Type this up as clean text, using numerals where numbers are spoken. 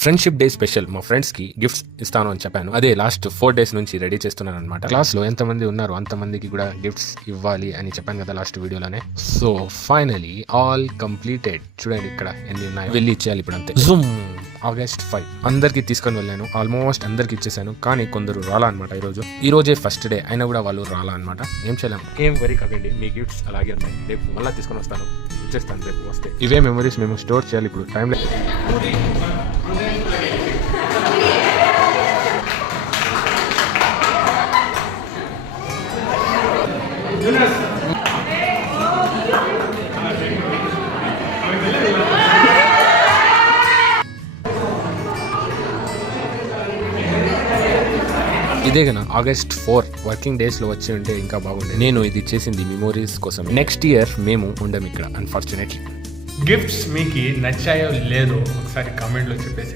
Friendship day special మా friends కి gifts ఇస్తాను అని చెప్పాను. అదే లాస్ట్ 4 days నుంచి రెడీ చేస్తున్నాను అనమాట. క్లాస్ లో ఎంతమంది ఉన్నారు అంతమందికి కూడా గిఫ్ట్స్ ఇవ్వాలి అని చెప్పాను కదా లాస్ట్ వీడియోలోనే. So finally all completed. చూడండి ఇక్కడ ఎన్ని ఉన్నాయి, వెళ్ళి ఇచ్చేయాలి ఇప్పుడు అంతే. జూమ్ August 5 అందరికి తీసుకొని వెళ్ళాను. ఆల్మోస్ట్ అందరికి ఇచ్చేసాను. కానీ కొందరు రాలా అనమాట. ఈ రోజే ఫస్ట్ డే అయినా కూడా వాళ్ళు రాలా అనమాట. ఏం చేయలేం. ఏం వరీ కాకండి, మీ గిఫ్ట్స్ అలాగే ఉన్నాయి. రేపు మళ్ళీ తీసుకొని వస్తాను, ఇచ్చేస్తాను రేపు వస్తే. ఇవే మెమరీస్ మేము స్టోర్ చేయాలి ఇప్పుడు. టైం లేదు. ఇదే కదా August 4 వర్కింగ్ డేస్ లో వచ్చి ఉంటే ఇంకా బాగుండే. నేను ఇది చేసింది మెమోరీస్ కోసం. నెక్స్ట్ ఇయర్ మేము ఉండం ఇక్కడ అన్ఫార్చునేట్లీ. గిఫ్ట్స్ మీకు నచ్చాయో లేదో ఒకసారి కామెంట్లో చెప్పేసి